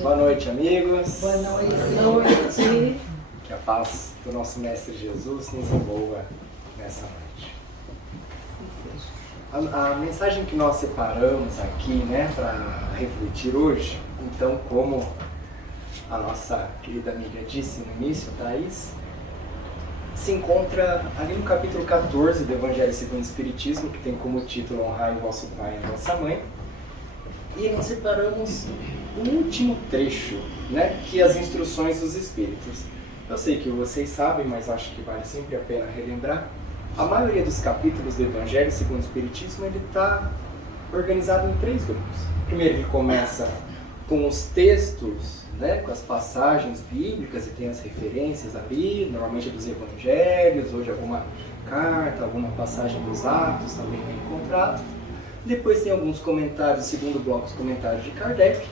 Boa noite, amigos. Boa noite. Que a paz do nosso Mestre Jesus nos envolva nessa noite. A mensagem que nós separamos aqui, para refletir hoje, então, como a nossa querida amiga disse no início, Thaís, se encontra ali no capítulo 14 do Evangelho segundo o Espiritismo, que tem como título Honrai o vosso pai e a vossa mãe. E nós separamos o último trecho, que é as instruções dos Espíritos. Eu sei que vocês sabem, mas acho que vale sempre a pena relembrar. A maioria dos capítulos do Evangelho segundo o Espiritismo ele está organizado em 3 grupos. Primeiro ele começa com os textos, com as passagens bíblicas e tem as referências ali, normalmente dos Evangelhos, hoje alguma carta, alguma passagem dos Atos também é encontrado. Depois tem alguns comentários, segundo bloco, os comentários de Kardec,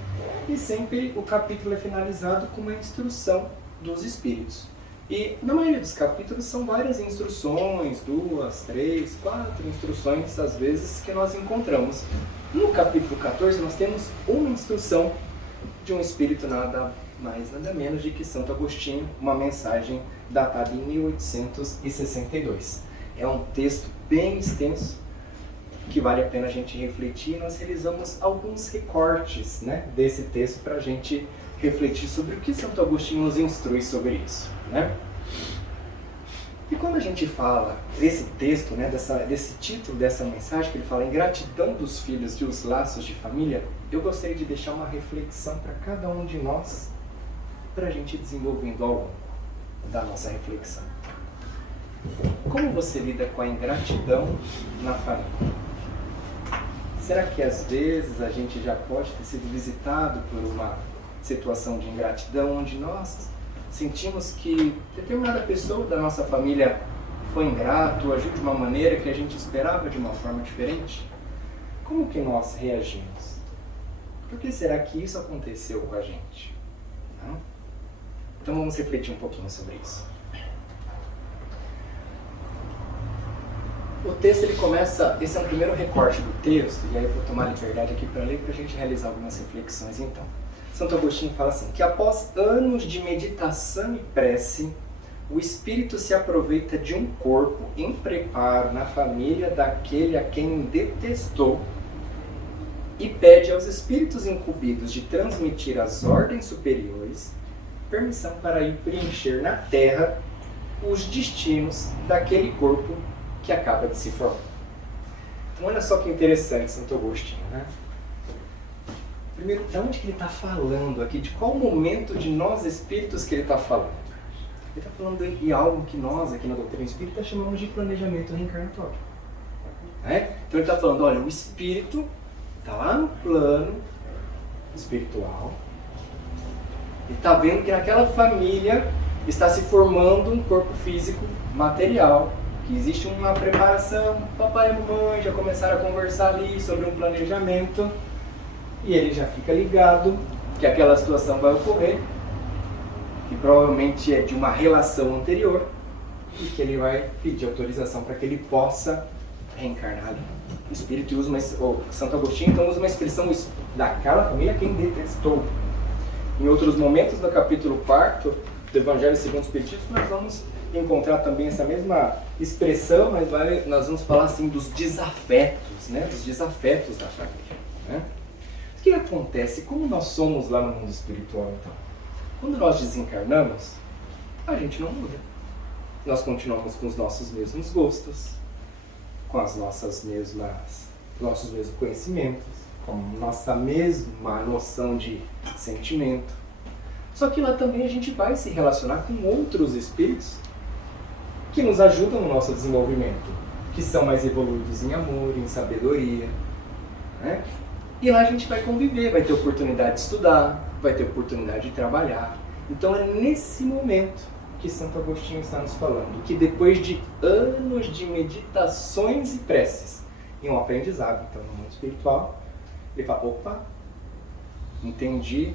e sempre o capítulo é finalizado com uma instrução dos Espíritos. E na maioria dos capítulos são várias instruções, 2, 3, 4 instruções, às vezes, que nós encontramos. No capítulo 14 nós temos uma instrução de um Espírito nada mais, nada menos de que Santo Agostinho, uma mensagem datada em 1862. É um texto bem extenso, que vale a pena a gente refletir. Nós realizamos alguns recortes desse texto para a gente refletir sobre o que Santo Agostinho nos instrui sobre isso. E quando a gente fala desse texto, desse título dessa mensagem, que ele fala em gratidão dos filhos e os laços de família, eu gostaria de deixar uma reflexão para cada um de nós, para a gente ir desenvolvendo ao longo da nossa reflexão. Como você lida com a ingratidão na família? Será que às vezes a gente já pode ter sido visitado por uma situação de ingratidão, onde nós sentimos que determinada pessoa da nossa família foi ingrato, agiu de uma maneira que a gente esperava de uma forma diferente? Como que nós reagimos? Por que será que isso aconteceu com a gente? Então vamos refletir um pouquinho sobre isso. O texto ele começa, esse é o primeiro recorte do texto, e aí eu vou tomar a liberdade aqui para ler para a gente realizar algumas reflexões então. Santo Agostinho fala assim, que após anos de meditação e prece, o espírito se aproveita de um corpo em preparo na família daquele a quem detestou e pede aos espíritos incumbidos de transmitir às ordens superiores permissão para ir preencher na terra os destinos daquele corpo que acaba de se formar. Então olha só que interessante Santo Agostinho, Primeiro, de onde que ele está falando aqui? De qual momento de nós espíritos que ele está falando? Ele está falando de algo que nós, aqui na doutrina espírita, chamamos de planejamento reencarnatório. Então ele está falando, olha, o espírito está lá no plano espiritual e está vendo que naquela família está se formando um corpo físico material, que existe uma preparação, papai e mamãe já começaram a conversar ali sobre um planejamento, e ele já fica ligado que aquela situação vai ocorrer, que provavelmente é de uma relação anterior, e que ele vai pedir autorização para que ele possa reencarnar ali. O Espírito usa Santo Agostinho então usa uma expressão daquela família quem detestou. Em outros momentos do capítulo 4 do Evangelho segundo o Espiritismo, nós vamos encontrar também essa mesma expressão, mas nós vamos falar assim dos desafetos, dos desafetos da família. O que acontece? Como nós somos lá no mundo espiritual, então? Quando nós desencarnamos, a gente não muda. Nós continuamos com os nossos mesmos gostos, com as nossos mesmos conhecimentos, com nossa mesma noção de sentimento. Só que lá também a gente vai se relacionar com outros espíritos que nos ajudam no nosso desenvolvimento, que são mais evoluídos em amor, em sabedoria, E lá a gente vai conviver, vai ter oportunidade de estudar, vai ter oportunidade de trabalhar. Então é nesse momento que Santo Agostinho está nos falando, que depois de anos de meditações e preces, e um aprendizado então, no mundo espiritual, ele fala, opa, entendi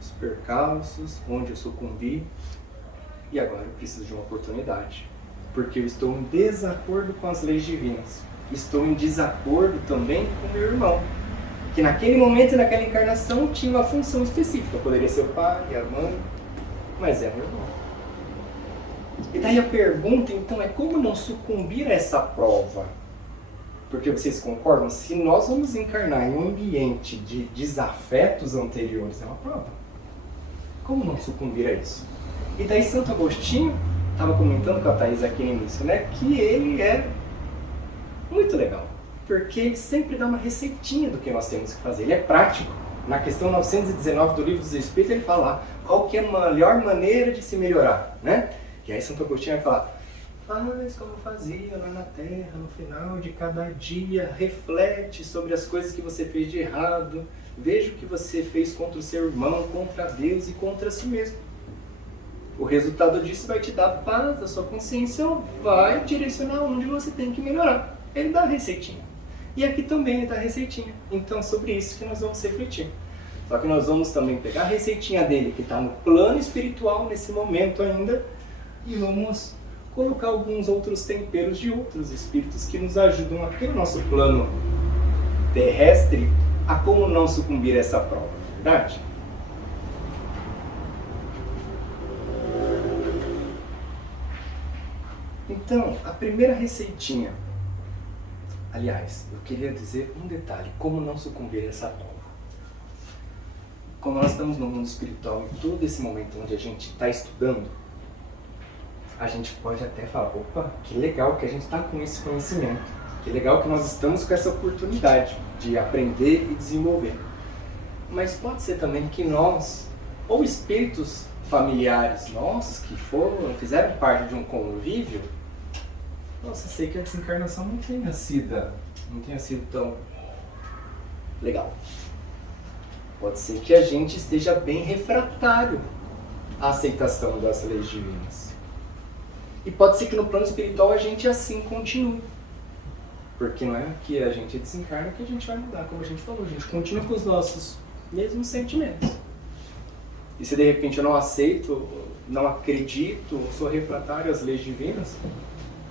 os percalços, onde eu sucumbi, e agora eu preciso de uma oportunidade, porque eu estou em desacordo com as leis divinas, estou em desacordo também com meu irmão. que naquele momento e naquela encarnação tinha uma função específica. Poderia ser o pai, a mãe, mas é um irmão. E daí a pergunta, então, é como não sucumbir a essa prova? Porque vocês concordam? Se nós vamos encarnar em um ambiente de desafetos anteriores, é uma prova. Como não sucumbir a isso? E daí Santo Agostinho, estava comentando com a Thaís aqui no início, né, que ele é muito legal. Porque ele sempre dá uma receitinha do que nós temos que fazer. Ele é prático. Na questão 919 do Livro dos Espíritos, ele fala lá qual que é a melhor maneira de se melhorar, né? E aí Santo Agostinho vai falar: faz como fazia lá na Terra, no final de cada dia, reflete sobre as coisas que você fez de errado, veja o que você fez contra o seu irmão, contra Deus e contra si mesmo. O resultado disso vai te dar paz, a sua consciência vai direcionar onde você tem que melhorar. Ele dá a receitinha. E aqui também ele dá a receitinha. Então, sobre isso que nós vamos refletir. Só que nós vamos também pegar a receitinha dele, que está no plano espiritual nesse momento ainda, e vamos colocar alguns outros temperos de outros espíritos que nos ajudam aqui no nosso plano terrestre a como não sucumbir a essa prova, verdade? Então, a primeira receitinha, aliás, eu queria dizer um detalhe, como não sucumbir a essa prova. Quando nós estamos no mundo espiritual e todo esse momento onde a gente está estudando, a gente pode até falar: opa, que legal que a gente está com esse conhecimento, que legal que nós estamos com essa oportunidade de aprender e desenvolver. Mas pode ser também que nós, ou espíritos familiares nossos que fizeram parte de um convívio, nossa, sei que a desencarnação não tenha sido tão legal. Pode ser que a gente esteja bem refratário à aceitação das leis divinas. E pode ser que no plano espiritual a gente assim continue. Porque não é que a gente desencarna que a gente vai mudar, como a gente falou. A gente continua com os nossos mesmos sentimentos. E se de repente eu não aceito, não acredito, sou refratário às leis divinas,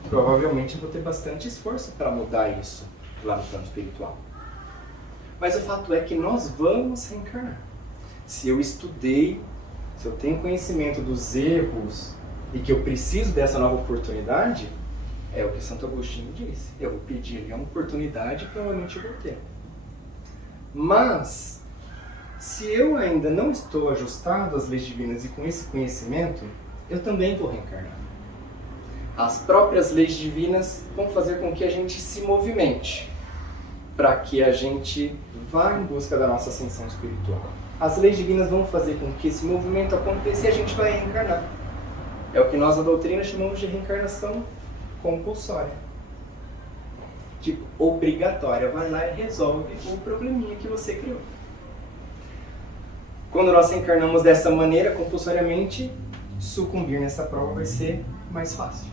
provavelmente eu vou ter bastante esforço para mudar isso lá no plano espiritual. Mas o fato é que nós vamos reencarnar. Se eu estudei, se eu tenho conhecimento dos erros e que eu preciso dessa nova oportunidade, é o que Santo Agostinho disse. Eu vou pedir uma oportunidade e provavelmente eu vou ter. Mas, se eu ainda não estou ajustado às leis divinas e com esse conhecimento, eu também vou reencarnar. As próprias leis divinas vão fazer com que a gente se movimente para que a gente vá em busca da nossa ascensão espiritual. As leis divinas vão fazer com que esse movimento aconteça e a gente vai reencarnar. É o que nós na doutrina chamamos de reencarnação compulsória. Tipo, obrigatória. Vai lá e resolve o probleminha que você criou. Quando nós reencarnamos dessa maneira, compulsoriamente, sucumbir nessa prova vai ser mais fácil.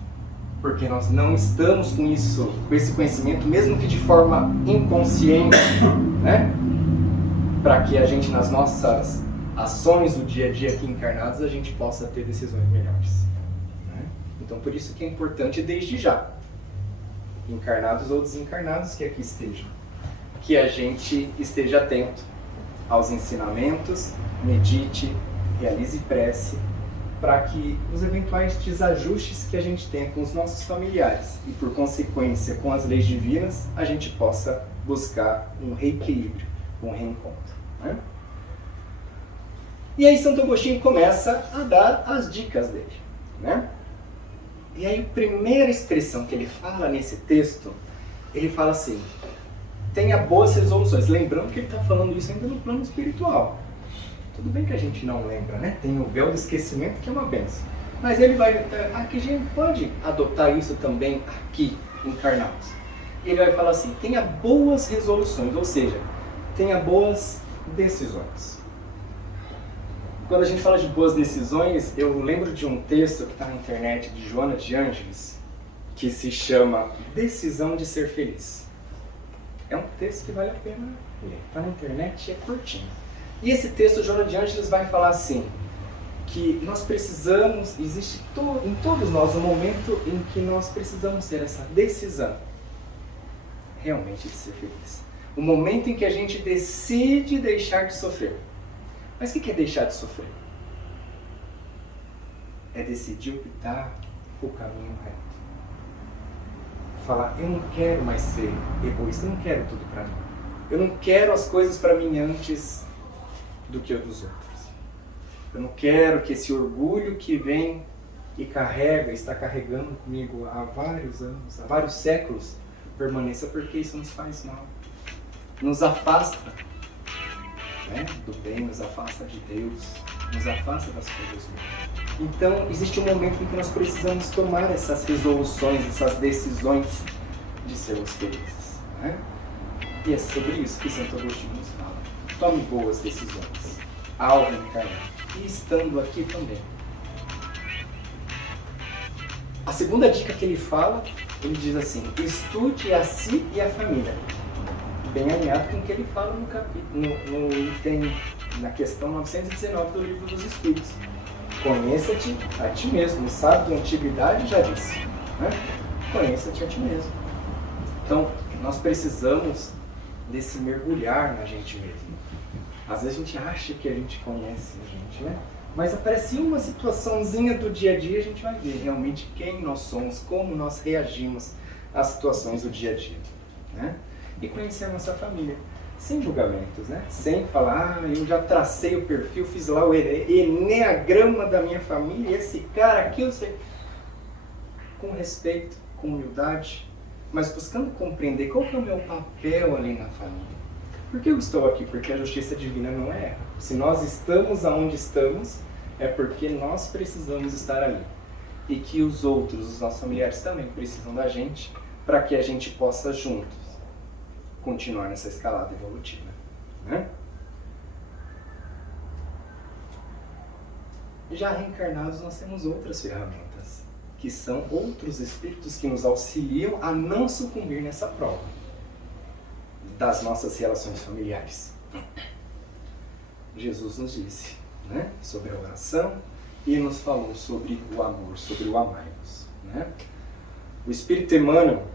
Porque nós não estamos com isso, com esse conhecimento, mesmo que de forma inconsciente, né? Para que a gente, nas nossas ações do dia a dia aqui encarnados, a gente possa ter decisões melhores. Né? Então, por isso que é importante desde já, encarnados ou desencarnados que aqui estejam, que a gente esteja atento aos ensinamentos, medite, realize prece, para que os eventuais desajustes que a gente tem com os nossos familiares e, por consequência, com as leis divinas, a gente possa buscar um reequilíbrio, um reencontro. Né? E aí Santo Agostinho começa a dar as dicas dele. Né? E aí a primeira expressão que ele fala nesse texto, ele fala assim: tenha boas resoluções. Lembrando que ele está falando isso ainda no plano espiritual. Tudo bem que a gente não lembra, né? Tem o véu do esquecimento, que é uma benção. Mas ele vai... Aqui a gente pode adotar isso também aqui, encarnados. Ele vai falar assim: tenha boas resoluções, ou seja, tenha boas decisões. Quando a gente fala de boas decisões, eu lembro de um texto que está na internet de Joana de Ângeles, que se chama Decisão de Ser Feliz. É um texto que vale a pena ler. Está na internet e é curtinho. E esse texto, Joana de Ângeles vai falar assim, que nós precisamos, existe em todos nós um momento em que nós precisamos ter essa decisão realmente de ser feliz. O momento em que a gente decide deixar de sofrer. Mas o que é deixar de sofrer? É decidir optar o caminho reto. Falar, eu não quero mais ser egoísta, eu não quero tudo para mim. Eu não quero as coisas para mim antes do que dos outros. Eu não quero que esse orgulho que vem e está carregando comigo há vários anos, há vários séculos, permaneça, porque isso nos faz mal. Nos afasta, né, do bem, nos afasta de Deus, nos afasta das coisas boas. Então, existe um momento em que nós precisamos tomar essas resoluções, essas decisões de sermos felizes. Né? E é sobre isso que Santo Agostinho nos fala. Tome boas decisões ao reencarnar. E estando aqui também. A segunda dica que ele fala, ele diz assim, estude a si e a família. Bem alinhado com o que ele fala no capítulo, no item, na questão 919 do Livro dos Espíritos. Conheça-te a ti mesmo. O sábio da antiguidade já disse. Né? Conheça-te a ti mesmo. Então, nós precisamos desse mergulhar na gente mesmo. Às vezes a gente acha que a gente conhece a gente, né? Mas aparece uma situaçãozinha do dia a dia, a gente vai ver realmente quem nós somos, como nós reagimos às situações do dia a dia. Né? E conhecer a nossa família. Sem julgamentos, né? Sem falar, eu já tracei o perfil, fiz lá o eneagrama da minha família, esse cara aqui eu sei. Com respeito, com humildade, mas buscando compreender qual que é o meu papel ali na família. Por que eu estou aqui? Porque a justiça divina não erra. Se nós estamos aonde estamos, é porque nós precisamos estar ali. E que os outros, os nossos familiares também precisam da gente, para que a gente possa juntos continuar nessa escalada evolutiva. Né? Já reencarnados, nós temos outras ferramentas, que são outros espíritos que nos auxiliam a não sucumbir nessa prova das nossas relações familiares. Jesus nos disse, né, sobre a oração e nos falou sobre o amor, sobre o amai-vos. Né? O Espírito Emmanuel,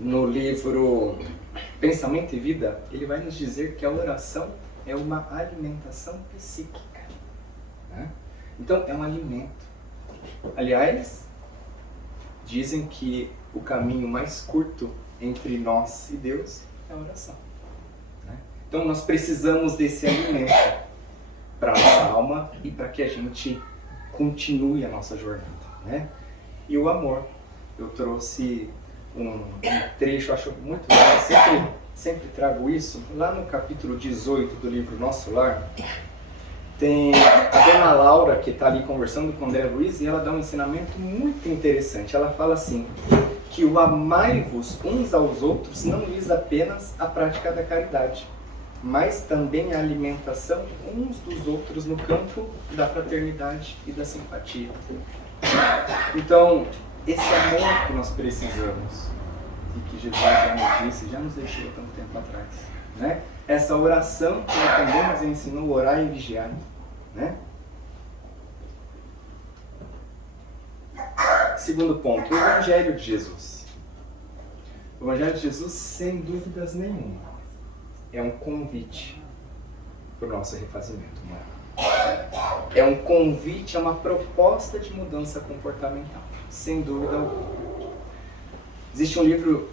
no livro Pensamento e Vida, ele vai nos dizer que a oração é uma alimentação psíquica. Né? Então, é um alimento. Aliás, dizem que o caminho mais curto entre nós e Deus é a oração. Né? Então, nós precisamos desse alimento para a nossa alma e para que a gente continue a nossa jornada. Né? E o amor. Eu trouxe um trecho, acho muito legal, sempre trago isso. Lá no capítulo 18 do livro Nosso Lar, tem a dona Laura que está ali conversando com o André Luiz e ela dá um ensinamento muito interessante. Ela fala assim, que o amai-vos uns aos outros não visa apenas a prática da caridade, mas também a alimentação uns dos outros no campo da fraternidade e da simpatia. Então, esse amor que nós precisamos, e que Jesus já nos disse, já nos deixou há tanto tempo atrás. Né? Essa oração que ele também nos ensinou, orar e vigiar. Né? Segundo ponto, o Evangelho de Jesus. O Evangelho de Jesus, sem dúvidas nenhuma, é um convite para o nosso refazimento moral. É um convite, é uma proposta de mudança comportamental, sem dúvida alguma. Existe um livro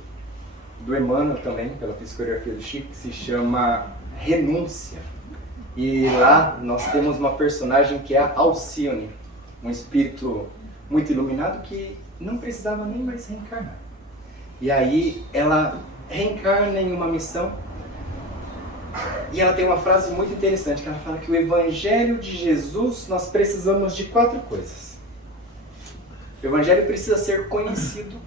do Emmanuel também, pela psicografia do Chico, que se chama Renúncia. E lá nós temos uma personagem que é a Alcione, um espírito muito iluminado que não precisava nem mais reencarnar. E aí ela reencarna em uma missão e ela tem uma frase muito interessante, que ela fala que o Evangelho de Jesus, nós precisamos de 4 coisas. O Evangelho precisa ser conhecido,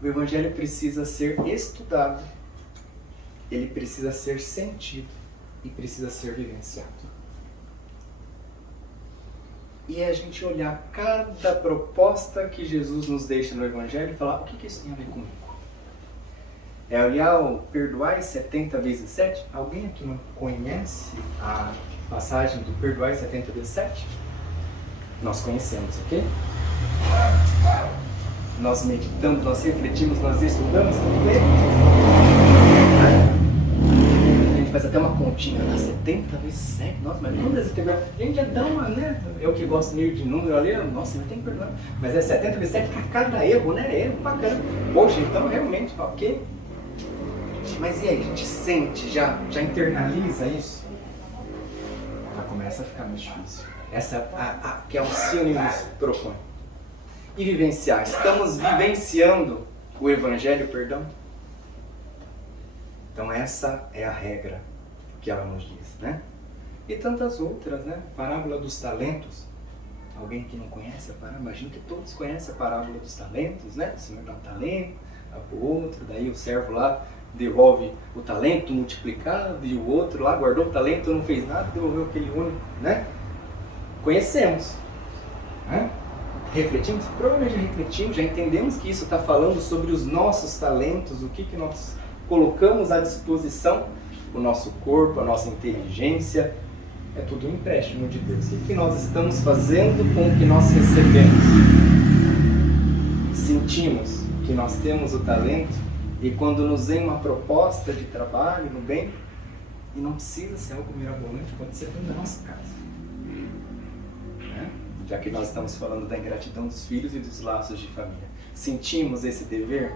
o Evangelho precisa ser estudado, ele precisa ser sentido e precisa ser vivenciado. E é a gente olhar cada proposta que Jesus nos deixa no Evangelho e falar, o que isso tem a ver comigo? É olhar o perdoai 70 vezes 7? Alguém aqui não conhece a passagem do perdoai 70 vezes 7? Nós conhecemos, ok? Nós meditamos, nós refletimos, nós estudamos, tudo bem? faz até uma continha lá, 70 vezes 7, nossa, mas quantas integrais? A gente já dá uma, né? Eu que gosto meio de número ali, nossa, não tem problema. Mas é 70 vezes 7 para cada erro, né? Erro pra caramba. Poxa, então realmente, ok. Mas e aí, a gente sente, já internaliza isso? Já começa a ficar mais difícil. Essa que é um sinônimo que propõe. E vivenciar. Estamos vivenciando o Evangelho, perdão? Então essa é a regra que ela nos diz, né? E tantas outras, né? Parábola dos talentos. Alguém que não conhece a parábola? Imagino que todos conhecem a parábola dos talentos, né? O senhor dá um talento, dá para o outro, daí o servo lá devolve o talento multiplicado e o outro lá guardou o talento, não fez nada, devolveu aquele único, né? Conhecemos, né? Refletimos? Provavelmente refletimos, já entendemos que isso está falando sobre os nossos talentos, o que nós colocamos à disposição, o nosso corpo, a nossa inteligência, é tudo um empréstimo de Deus. O que nós estamos fazendo com o que nós recebemos? Sentimos que nós temos o talento e quando nos vem uma proposta de trabalho no bem, e não precisa ser algo mirabolante, pode ser dentro da nossa casa. Né? Já que nós estamos falando da ingratidão dos filhos e dos laços de família. Sentimos esse dever,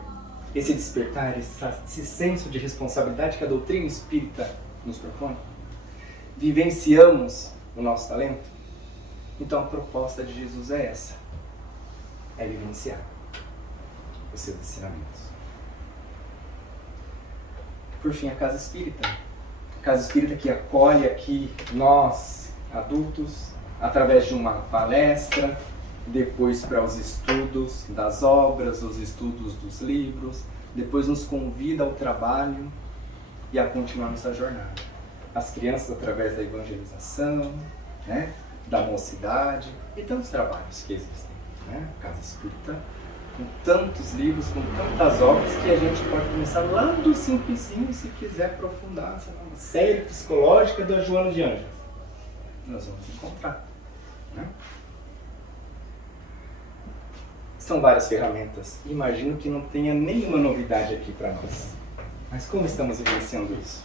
esse despertar, esse senso de responsabilidade que a doutrina espírita nos propõe? Vivenciamos o nosso talento? Então a proposta de Jesus é essa. É vivenciar os seus ensinamentos. Por fim, a casa espírita. A casa espírita que acolhe aqui nós, adultos, através de uma palestra, depois para os estudos das obras, os estudos dos livros, depois nos convida ao trabalho e a continuar nossa jornada. As crianças através da evangelização, né, da mocidade e tantos trabalhos que existem. Né? A casa espírita com tantos livros, com tantas obras que a gente pode começar lá do simplicinho se quiser aprofundar uma série psicológica da Joana de Ângeles. Nós vamos encontrar. Né? São várias ferramentas. Imagino que não tenha nenhuma novidade aqui para nós. Mas como estamos vivenciando isso?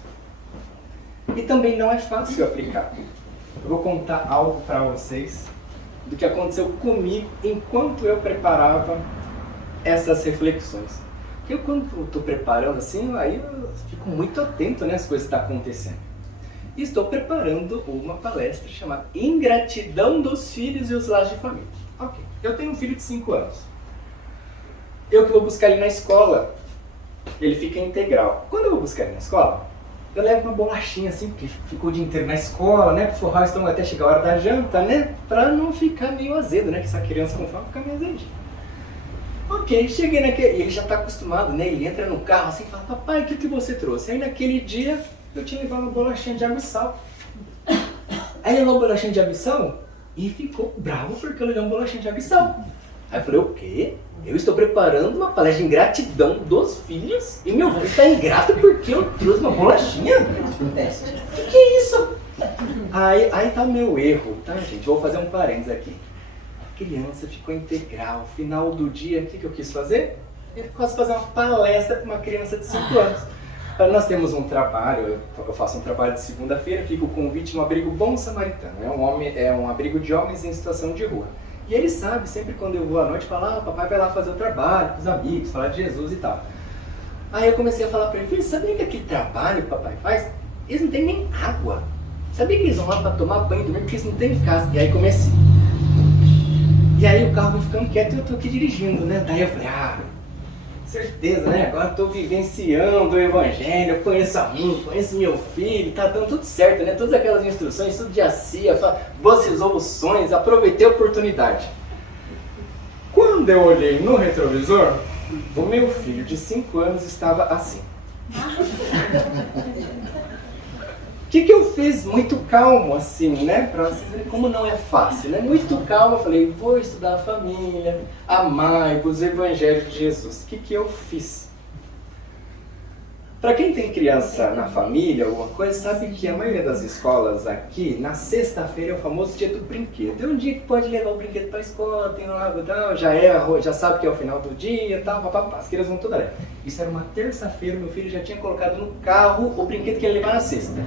E também não é fácil aplicar. Eu vou contar algo para vocês do que aconteceu comigo enquanto eu preparava essas reflexões. Porque eu, quando estou preparando assim, aí eu fico muito atento, né, às coisas que estão acontecendo. E estou preparando uma palestra chamada Ingratidão dos Filhos e os Laços de Família. Ok, eu tenho um filho de 5 anos. Eu que vou buscar ele na escola, ele fica integral. Quando eu vou buscar ele na escola, eu levo uma bolachinha assim, porque ficou o dia inteiro na escola, né? Pro forró, estamos até chegar a hora da janta, né? Pra não ficar meio azedo, né? Que essa criança com fome fica meio azedinha. Ok, cheguei naquele... E ele já está acostumado, né? Ele entra no carro assim e fala, papai, o que você trouxe? Aí naquele dia, eu tinha levado uma bolachinha de água e sal. Aí ele levou uma bolachinha de água e sal e ficou bravo porque eu levei uma bolachinha de água e sal. Aí eu falei, o quê? Eu estou preparando uma palestra de ingratidão dos filhos e meu filho está ingrato porque eu trouxe uma bolachinha? O que é isso? Aí tá o meu erro, tá, gente? Vou fazer um parênteses aqui. A criança ficou integral. Final do dia, o que eu quis fazer? Eu quase fazer uma palestra para uma criança de 5 anos. Nós temos um trabalho, eu faço um trabalho de segunda-feira, fica o convite no abrigo Bom Samaritano. É um abrigo de homens em situação de rua. E ele sabe, sempre quando eu vou à noite, falar, papai vai lá fazer o trabalho com os amigos, falar de Jesus e tal. Aí eu comecei a falar para ele, filho, sabia que aquele trabalho que o papai faz, eles não têm nem água. Sabia que eles vão lá para tomar banho e dormir porque eles não têm casa. E aí comecei. E aí o carro vai ficando quieto e eu tô aqui dirigindo, né? Daí eu falei, certeza, né? Agora eu tô vivenciando o Evangelho, eu conheço a mim, conheço meu filho, tá dando tudo certo, né? Todas aquelas instruções, tudo de acia, boas resoluções, aproveitei a oportunidade. Quando eu olhei no retrovisor, o meu filho de 5 anos estava assim. O que eu fiz? Muito calmo, assim, né? Pra vocês verem como não é fácil, né? Muito calmo, eu falei, vou estudar a família, amai os evangelhos de Jesus. O que eu fiz? Para quem tem criança na família, alguma coisa, sabe que a maioria das escolas aqui, na sexta-feira é o famoso dia do brinquedo. É um dia que pode levar o brinquedo para a escola, tem lá, tal, já sabe que é o final do dia, tal, papapá, as crianças vão toda hora. Isso era uma terça-feira, meu filho já tinha colocado no carro o brinquedo que ele ia levar na sexta.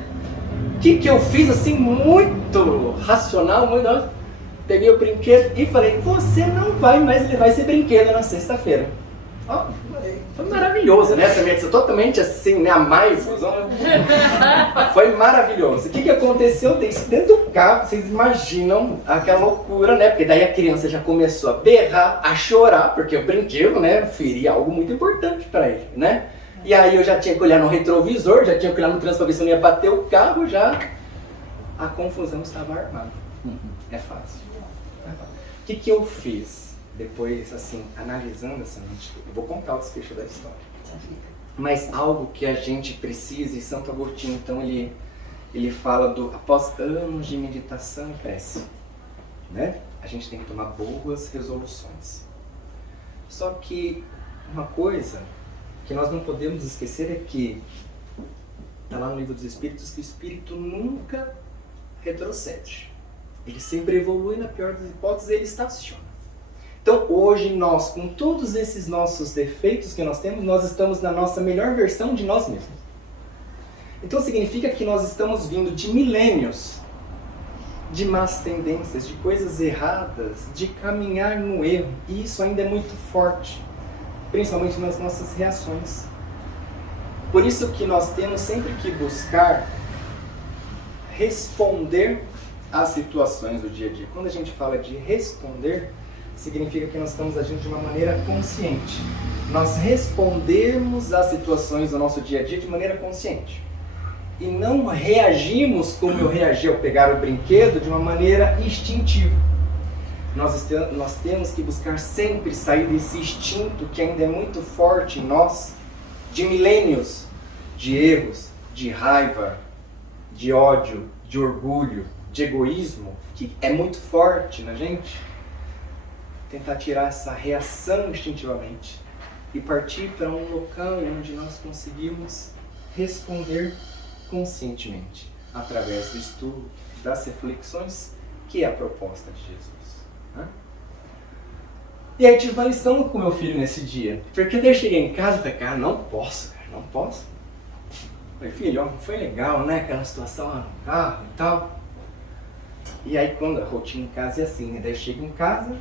O que eu fiz assim, muito racional, muito... Peguei o brinquedo e falei, você não vai mais levar esse brinquedo na sexta-feira. Ó, foi maravilhoso, né? Essa minha decisão totalmente assim, né? A mais. Foi maravilhoso. O que aconteceu? Dentro do carro, vocês imaginam aquela loucura, né? Porque daí a criança já começou a berrar, a chorar, porque o brinquedo, né? Feria algo muito importante para ele, né? E aí eu já tinha que olhar no retrovisor, já tinha que olhar no trânsito para ver se eu não ia bater o carro, já a confusão estava armada. É fácil. O que eu fiz? Depois, assim, analisando essa noite, eu vou contar o desfecho da história. Mas algo que a gente precisa, e Santo Agostinho, então, ele fala após anos de meditação e prece, né? A gente tem que tomar boas resoluções. Só que uma coisa que nós não podemos esquecer é que, está lá no Livro dos Espíritos, que o Espírito nunca retrocede. Ele sempre evolui, na pior das hipóteses, ele estaciona. Então hoje nós, com todos esses nossos defeitos que nós temos, nós estamos na nossa melhor versão de nós mesmos. Então significa que nós estamos vindo de milênios de más tendências, de coisas erradas, de caminhar no erro. E isso ainda é muito forte, principalmente nas nossas reações. Por isso que nós temos sempre que buscar responder às situações do dia a dia. Quando a gente fala de responder, significa que nós estamos agindo de uma maneira consciente. Nós respondemos às situações do nosso dia a dia de maneira consciente. E não reagimos como eu reagi ao pegar o brinquedo de uma maneira instintiva. Nós temos que buscar sempre sair desse instinto que ainda é muito forte em nós, de milênios, de erros, de raiva, de ódio, de orgulho, de egoísmo, que é muito forte na gente. Tentar tirar essa reação instintivamente e partir para um local onde nós conseguimos responder conscientemente, através do estudo, das reflexões, que é a proposta de Jesus. Né? E aí tive uma lição com meu filho nesse dia, porque daí eu cheguei em casa e falei, cara, não posso. Falei, filho, ó, não foi legal, né, aquela situação lá no carro e tal. E aí quando a rotina em casa é assim, né, daí eu chego em casa,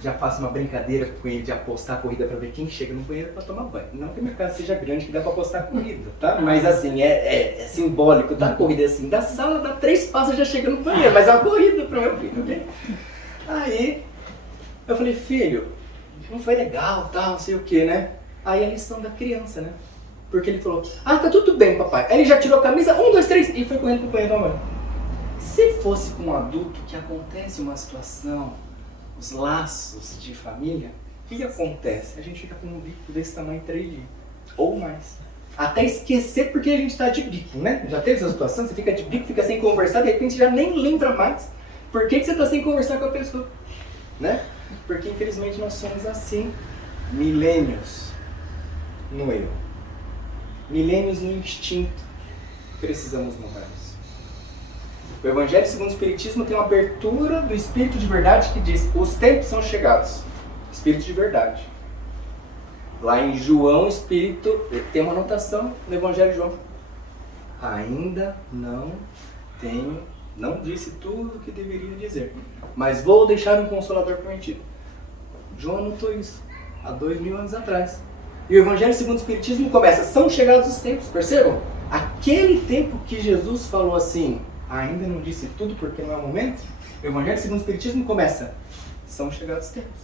já faço uma brincadeira com ele de apostar a corrida para ver quem chega no banheiro para tomar banho. Não que a minha casa seja grande que dá para apostar a corrida, tá? Mas assim, é simbólico da corrida, assim, da sala, dá 3 passos já chega no banheiro, mas é uma corrida para o meu filho, ok? Aí, eu falei, filho, não foi legal, tal, não sei o que, né? Aí a lição da criança, né? Porque ele falou, tá tudo bem, papai. Aí ele já tirou a camisa, 1, 2, 3, e foi correndo pro banheiro tomar banho. Se fosse com um adulto que acontece uma situação, os laços de família, o que acontece? A gente fica com um bico desse tamanho 3 dias, ou mais. Até esquecer porque a gente está de bico, né? Já teve essa situação? Você fica de bico, fica sem conversar, de repente já nem lembra mais por que você está sem conversar com a pessoa, né? Porque infelizmente nós somos assim, milênios no erro, milênios no instinto. Precisamos mudar isso. O Evangelho segundo o Espiritismo tem uma abertura do Espírito de Verdade que diz, os tempos são chegados. Espírito de Verdade. Lá em João, Espírito, tem uma anotação no Evangelho de João. Ainda não disse tudo o que deveria dizer, mas vou deixar um Consolador prometido. João anotou isso há 2000 anos atrás. E o Evangelho segundo o Espiritismo começa, são chegados os tempos, percebam? Aquele tempo que Jesus falou assim, ainda não disse tudo porque não é o momento, o Evangelho segundo o Espiritismo começa, são chegados os tempos.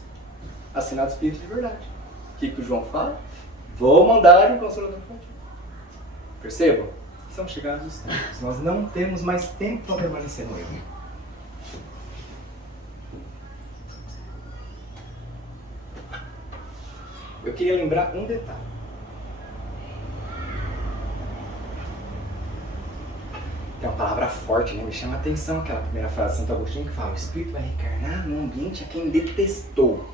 Assinado Espírito de Verdade. O que o João fala? Vou mandar um Consolador prometido. Percebam? São chegados os tempos. Nós não temos mais tempo para permanecer no erro. Eu queria lembrar um detalhe. Tem uma palavra forte, né? Me chama a atenção aquela primeira frase de Santo Agostinho que fala: o Espírito vai reencarnar num ambiente a quem detestou.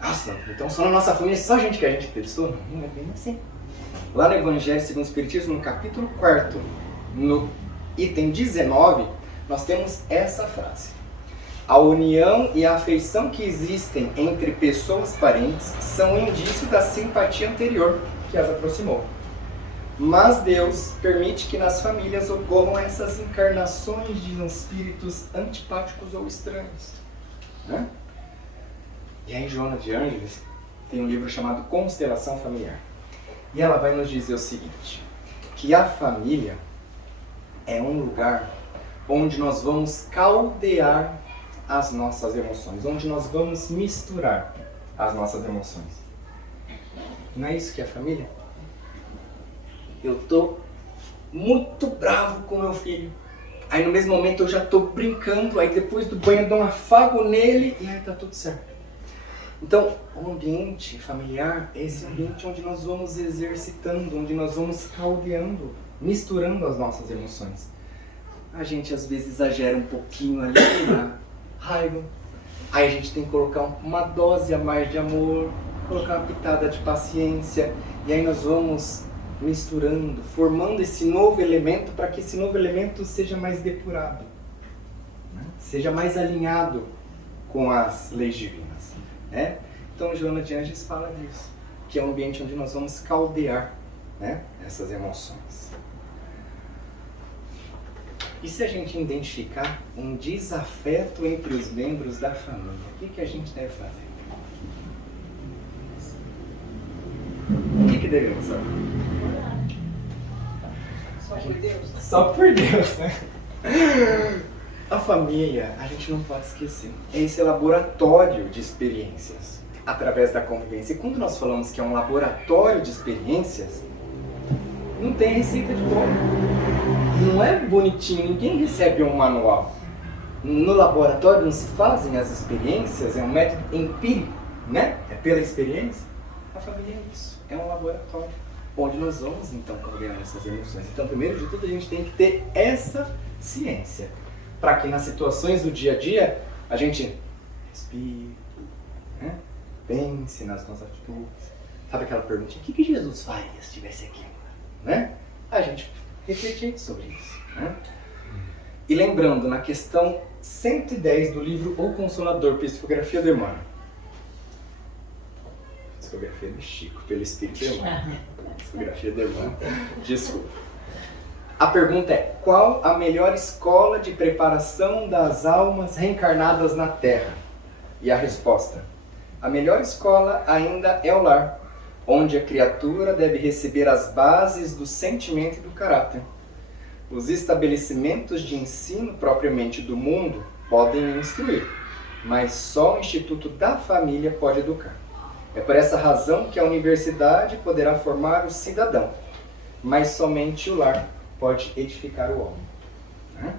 Nossa, então só na nossa família, só gente que a gente detestou? Não é bem assim. Lá no Evangelho segundo o Espiritismo, no capítulo 4, no item 19, nós temos essa frase. A união e a afeição que existem entre pessoas parentes são um indício da simpatia anterior que as aproximou. Mas Deus permite que nas famílias ocorram essas encarnações de espíritos antipáticos ou estranhos. Né? E aí Joana de Ângeles tem um livro chamado Constelação Familiar. E ela vai nos dizer o seguinte, que a família é um lugar onde nós vamos caldear as nossas emoções, onde nós vamos misturar as nossas emoções. Não é isso que é a família? Eu tô muito bravo com meu filho. Aí no mesmo momento eu já tô brincando, aí depois do banho eu dou um afago nele e aí tá tudo certo. Então, o ambiente familiar é esse ambiente onde nós vamos exercitando, onde nós vamos caldeando, misturando as nossas emoções. A gente às vezes exagera um pouquinho ali na raiva, aí a gente tem que colocar uma dose a mais de amor, colocar uma pitada de paciência, e aí nós vamos misturando, formando esse novo elemento para que esse novo elemento seja mais depurado, né? Seja mais alinhado com as leis divinas. Né? Então Joana de Ângeles fala disso, que é um ambiente onde nós vamos caldear, né, essas emoções. E se a gente identificar um desafeto entre os membros da família, o que a gente deve fazer? O que devemos fazer? Só por Deus. Só por Deus, né? A família, a gente não pode esquecer, é esse laboratório de experiências através da convivência. E quando nós falamos que é um laboratório de experiências, não tem receita de bolo. Não é bonitinho, ninguém recebe um manual. No laboratório não se fazem as experiências, é um método empírico, né? É pela experiência. A família é isso, é um laboratório onde nós vamos então caldear essas emoções. Então, primeiro de tudo, a gente tem que ter essa ciência, para que nas situações do dia a dia a gente respire, né? Pense nas nossas atitudes. Sabe aquela perguntinha, o que Jesus faria se estivesse aqui agora? Né? A gente refletir sobre isso. Né? E lembrando, na questão 110 do livro O Consolador, Psicografia do Emmanuel. Psicografia do Chico, pelo Espírito Emmanuel. Psicografia do Emmanuel. Desculpa. A pergunta é, qual a melhor escola de preparação das almas reencarnadas na Terra? E a resposta, a melhor escola ainda é o lar, onde a criatura deve receber as bases do sentimento e do caráter. Os estabelecimentos de ensino propriamente do mundo podem instruir, mas só o Instituto da Família pode educar. É por essa razão que a universidade poderá formar o cidadão, mas somente o lar pode edificar o homem. Né?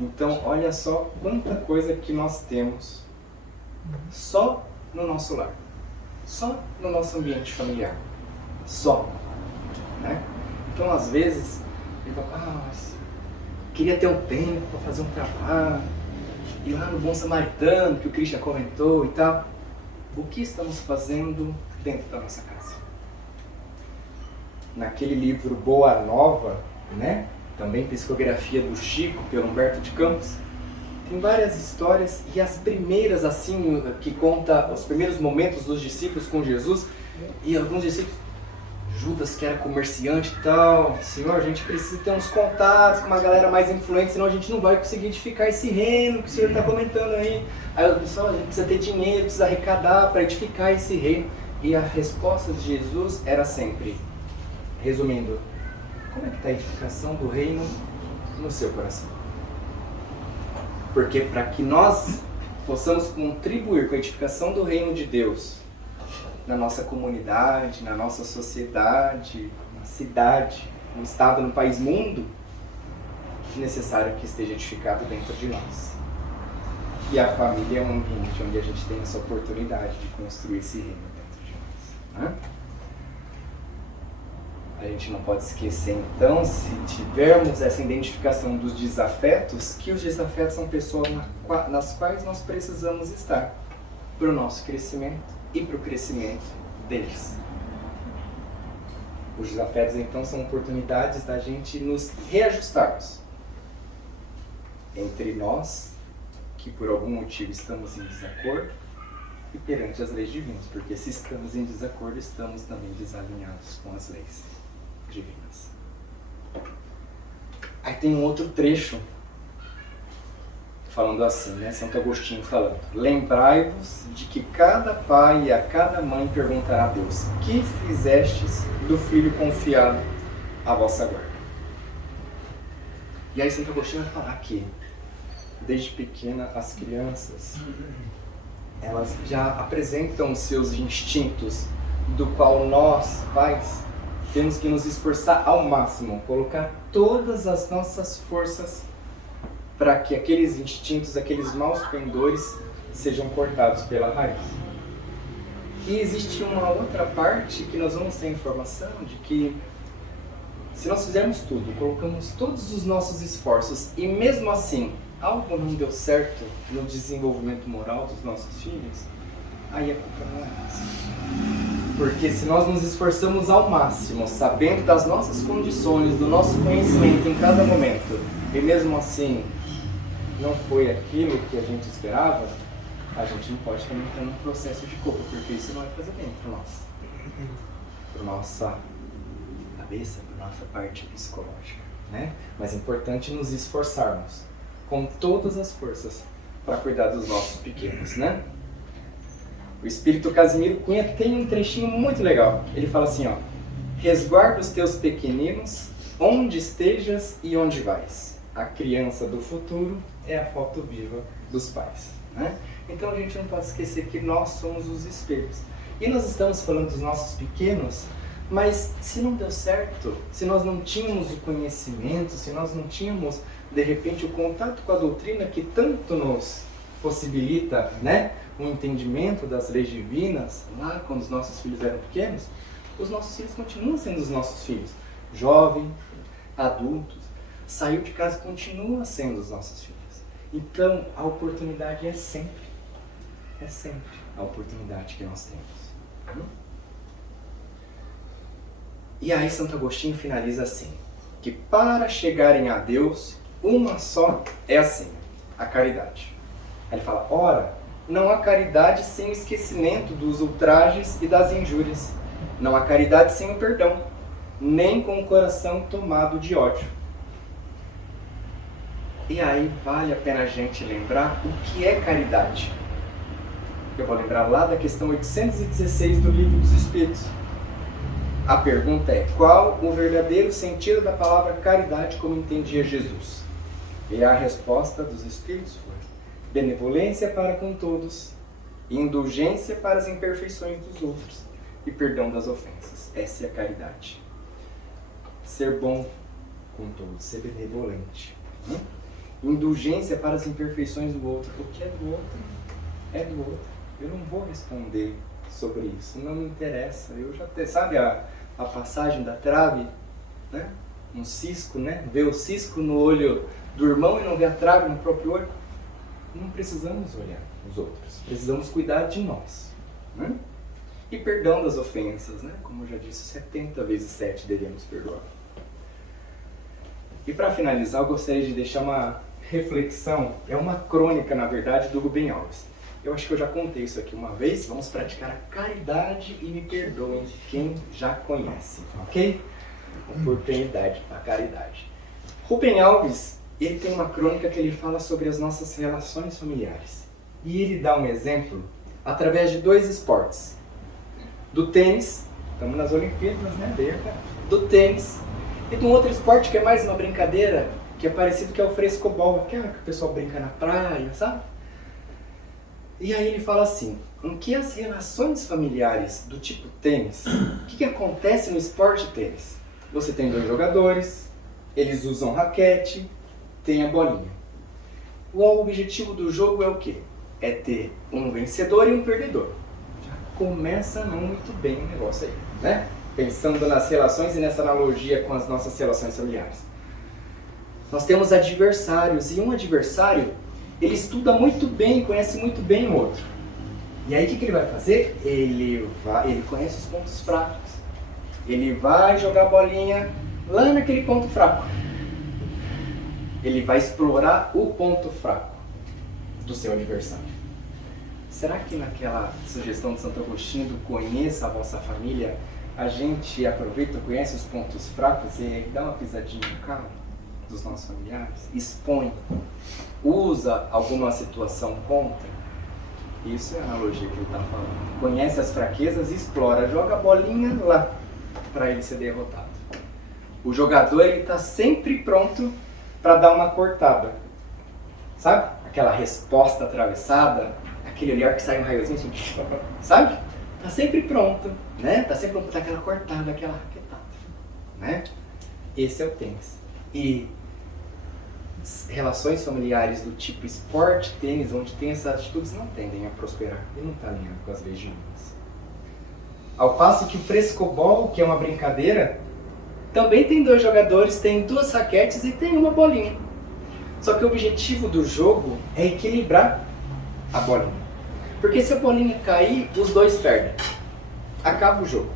Então, olha só quanta coisa que nós temos só no nosso lar, só no nosso ambiente familiar, só. Né? Então, às vezes, ele fala, mas queria ter um tempo para fazer um trabalho, ir lá no Bom Samaritano, que o Christian comentou e tal. O que estamos fazendo dentro da nossa casa? Naquele livro Boa Nova, né? Também Psicografia do Chico, pelo Humberto de Campos, tem várias histórias, e as primeiras, assim, que conta os primeiros momentos dos discípulos com Jesus, e alguns discípulos, Judas, que era comerciante e tal, Senhor, a gente precisa ter uns contatos com uma galera mais influente, senão a gente não vai conseguir edificar esse reino que o Senhor está comentando aí. Aí o pessoal, a gente precisa ter dinheiro, precisa arrecadar para edificar esse reino. E a resposta de Jesus era sempre, resumindo, como é que está a edificação do reino no seu coração? Porque para que nós possamos contribuir com a edificação do reino de Deus na nossa comunidade, na nossa sociedade, na cidade, no estado, no país, mundo, é necessário que esteja edificado dentro de nós. E a família é um ambiente onde a gente tem essa oportunidade de construir esse reino dentro de nós. Né? A gente não pode esquecer, então, se tivermos essa identificação dos desafetos, que os desafetos são pessoas nas quais nós precisamos estar para o nosso crescimento e para o crescimento deles. Os desafetos, então, são oportunidades da gente nos reajustarmos entre nós, que por algum motivo estamos em desacordo, e perante as leis divinas, porque se estamos em desacordo, estamos também desalinhados com as leis divinas. Aí tem um outro trecho, falando assim, né? Santo Agostinho falando: lembrai-vos de que cada pai e a cada mãe perguntará a Deus: que fizestes do filho confiado à vossa guarda? E aí Santo Agostinho vai falar que, desde pequena, as crianças, elas já apresentam os seus instintos, do qual nós, pais, temos que nos esforçar ao máximo, colocar todas as nossas forças para que aqueles instintos, aqueles maus pendores, sejam cortados pela raiz. E existe uma outra parte que nós vamos ter informação de que, se nós fizermos tudo, colocamos todos os nossos esforços e mesmo assim algo não deu certo no desenvolvimento moral dos nossos filhos, aí a culpa não é nossa. Porque se nós nos esforçamos ao máximo, sabendo das nossas condições, do nosso conhecimento em cada momento, e mesmo assim não foi aquilo que a gente esperava, a gente não pode também entrar num processo de culpa, porque isso não vai fazer bem para nós, para nossa cabeça, para nossa parte psicológica, né? Mas é importante nos esforçarmos com todas as forças para cuidar dos nossos pequenos, né? O Espírito Casimiro Cunha tem um trechinho muito legal. Ele fala assim, ó: resguarda os teus pequeninos onde estejas e onde vais. A criança do futuro é a foto viva dos pais, né? Então a gente não pode esquecer que nós somos os espelhos. E nós estamos falando dos nossos pequenos, mas se não deu certo, se nós não tínhamos o conhecimento, se nós não tínhamos, de repente, o contato com a doutrina que tanto nos possibilita, né, o entendimento das leis divinas, lá quando os nossos filhos eram pequenos, os nossos filhos continuam sendo os nossos filhos. Jovem, adultos, saiu de casa, continua sendo os nossos filhos. Então, a oportunidade é sempre a oportunidade que nós temos. E aí Santo Agostinho finaliza assim, que para chegarem a Deus, uma só é assim, a caridade. Aí ele fala: ora, não há caridade sem o esquecimento dos ultrajes e das injúrias. Não há caridade sem o perdão, nem com o coração tomado de ódio. E aí vale a pena a gente lembrar o que é caridade. Eu vou lembrar lá da questão 816 do Livro dos Espíritos. A pergunta é: qual o verdadeiro sentido da palavra caridade como entendia Jesus? E a resposta dos Espíritos foi: benevolência para com todos, indulgência para as imperfeições dos outros e perdão das ofensas. Essa é a caridade. Ser bom com todos, ser benevolente. Indulgência para as imperfeições do outro. O que é do outro, é do outro. Eu não vou responder sobre isso, não me interessa. Eu já tenho, sabe a passagem da trave, né? Um cisco, né? Ver o cisco no olho do irmão e não ver a trave no próprio olho. Não precisamos olhar os outros, precisamos cuidar de nós, né? E perdão das ofensas, né? Como eu já disse, 70 vezes 7 devemos perdoar. E para finalizar, eu gostaria de deixar uma reflexão, é uma crônica, na verdade, do Rubem Alves. Eu acho que eu já contei isso aqui uma vez. Vamos praticar a caridade e me perdoem quem já conhece, ok? Oportunidade para caridade. Rubem Alves, ele tem uma crônica que ele fala sobre as nossas relações familiares. E ele dá um exemplo através de 2 esportes. Do tênis, estamos nas Olimpíadas, né, Berta? Do tênis. E de um outro esporte que é mais uma brincadeira, que é parecido, que é o frescobol, aquela que o pessoal brinca na praia, sabe? E aí ele fala assim, em que as relações familiares do tipo tênis, o que acontece no esporte tênis? Você tem 2 jogadores, eles usam raquete, tem a bolinha. O objetivo do jogo é o quê? É ter um vencedor e um perdedor. Já começa muito bem o negócio aí, né? Pensando nas relações e nessa analogia com as nossas relações familiares. Nós temos adversários, e um adversário, ele estuda muito bem, conhece muito bem o outro. E aí o que ele vai fazer? Ele conhece os pontos fracos. Ele vai jogar a bolinha lá naquele ponto fraco. Ele vai explorar o ponto fraco do seu adversário. Será que naquela sugestão de Santo Agostinho do conheça a vossa família, a gente aproveita, conhece os pontos fracos e dá uma pisadinha no carro dos nossos familiares? Expõe, usa alguma situação contra? Isso é a analogia que ele está falando. Conhece as fraquezas, explora, joga a bolinha lá para ele ser derrotado. O jogador está sempre pronto para dar uma cortada. Sabe? Aquela resposta atravessada, aquele olhar que sai um raiozinho assim, sabe? Está sempre pronto, né? Está sempre pronto para dar aquela cortada, aquela raquetada, né? Esse é o tênis. E relações familiares do tipo esporte, tênis, onde tem essas atitudes, não tendem a prosperar. E não está alinhado com as leis divinas. Ao passo que o frescobol, que é uma brincadeira, também tem 2 jogadores, tem 2 raquetes e tem uma bolinha. Só que o objetivo do jogo é equilibrar a bolinha. Porque se a bolinha cair, os 2 perdem. Acaba o jogo.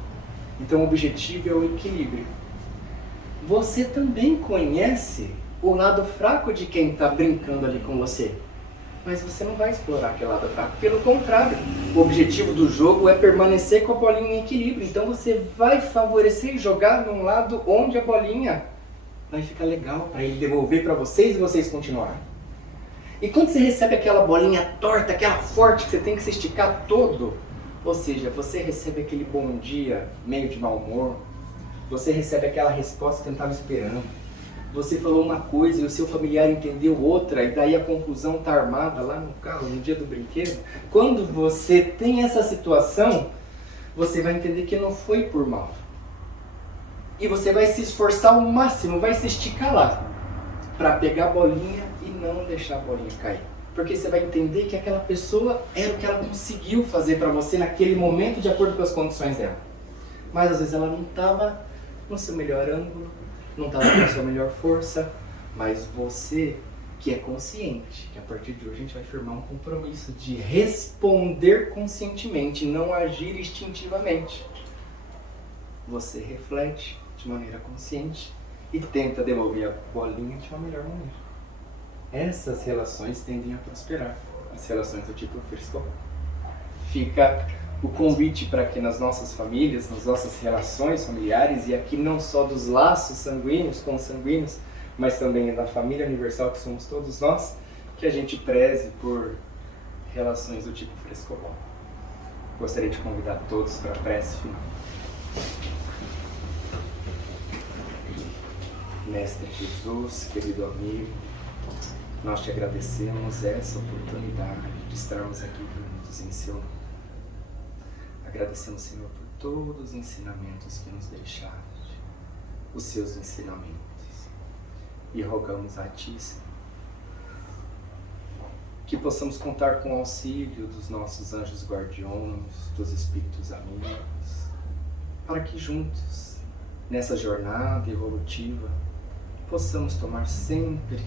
Então o objetivo é o equilíbrio. Você também conhece o lado fraco de quem está brincando ali com você. Mas você não vai explorar aquele lado fraco. Pelo contrário, o objetivo do jogo é permanecer com a bolinha em equilíbrio. Então você vai favorecer e jogar num lado onde a bolinha vai ficar legal para ele devolver para vocês e vocês continuarem. E quando você recebe aquela bolinha torta, aquela forte que você tem que se esticar todo, ou seja, você recebe aquele bom dia meio de mau humor, você recebe aquela resposta que você não estava esperando. Você falou uma coisa e o seu familiar entendeu outra, e daí a conclusão está armada lá no carro, no dia do brinquedo. Quando você tem essa situação, você vai entender que não foi por mal. E você vai se esforçar ao máximo, vai se esticar lá, para pegar a bolinha e não deixar a bolinha cair. Porque você vai entender que aquela pessoa era o que ela conseguiu fazer para você naquele momento, de acordo com as condições dela. Mas às vezes ela não estava no seu melhor ângulo, não estava com a sua melhor força, mas você que é consciente, que a partir de hoje a gente vai firmar um compromisso de responder conscientemente, não agir instintivamente. Você reflete de maneira consciente e tenta devolver a bolinha de uma melhor maneira. Essas relações tendem a prosperar, as relações do tipo frescobol. Fica o convite para que nas nossas famílias, nas nossas relações familiares, e aqui não só dos laços sanguíneos, consanguíneos, mas também da família universal que somos todos nós, que a gente preze por relações do tipo frescobol. Gostaria de convidar todos para a prece final. Mestre Jesus, querido amigo, nós te agradecemos essa oportunidade de estarmos aqui juntos em seu nome. Agradecemos, Senhor, por todos os ensinamentos que nos deixaste, os seus ensinamentos. E rogamos a Ti, Senhor, que possamos contar com o auxílio dos nossos anjos guardiões, dos espíritos amigos, para que juntos, nessa jornada evolutiva, possamos tomar sempre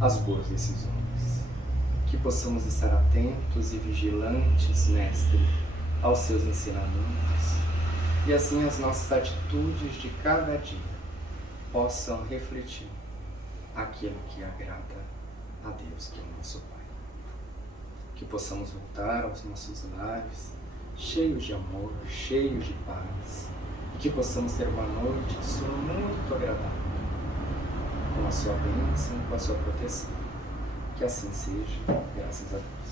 as boas decisões. Que possamos estar atentos e vigilantes, Mestre, aos seus ensinamentos, e assim as nossas atitudes de cada dia possam refletir aquilo que agrada a Deus, que é nosso Pai. Que possamos voltar aos nossos lares cheios de amor, cheios de paz, e que possamos ter uma noite de sono muito agradável, com a sua bênção, com a sua proteção. Que assim seja, graças a Deus.